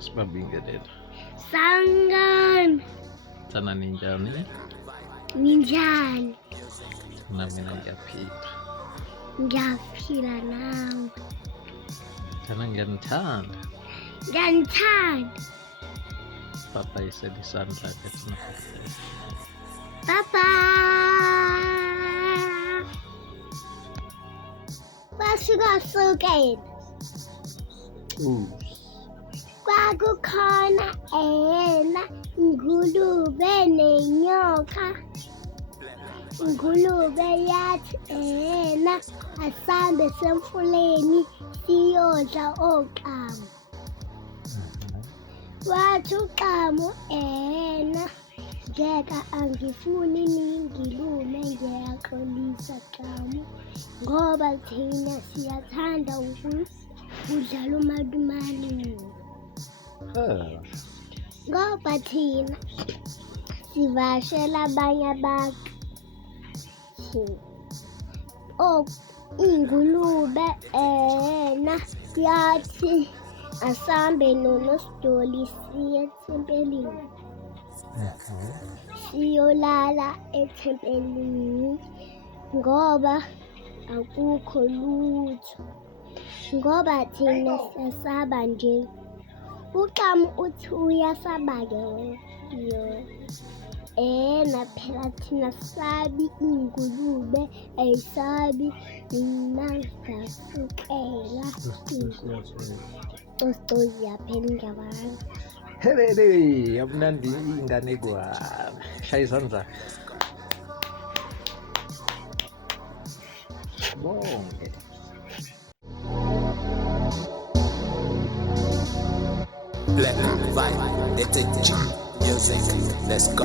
Sibabingelele. Sangani, Thana ninjani? ninjani? Nami ngiyaphila. Ngiyaphila nawe. Thana ngiyanithanda. Ngiyanithanda. Papa yisela isandla ke sinafuthe. Papa. Basuka sokeni. Kwakukhona ingulube nenyoka. Ingulube yathi asambe semfuleni siyodla oqamu. Wathi uqamu ngeka angifuni ningilume ngiyaxolisa qamu ngoba thina siyathanda ukudlala umalumalu. Ngoba thina sivashela abanye abantu. Ingulube yathi asambe noNosidoli siye ethempelini. Siyolala ethempelini ngoba akukho lutho. Ngoba thina siyasaba nje. Uqamu uthi uyasaba-ke yona. Phela thina sabi ingulube ayisabi nangasukela. Cosi yaphela ingabani. Helele, yabunandi inganekwane. Shaya izandla. Bonke. Black vibe, they take cheap music, let's go.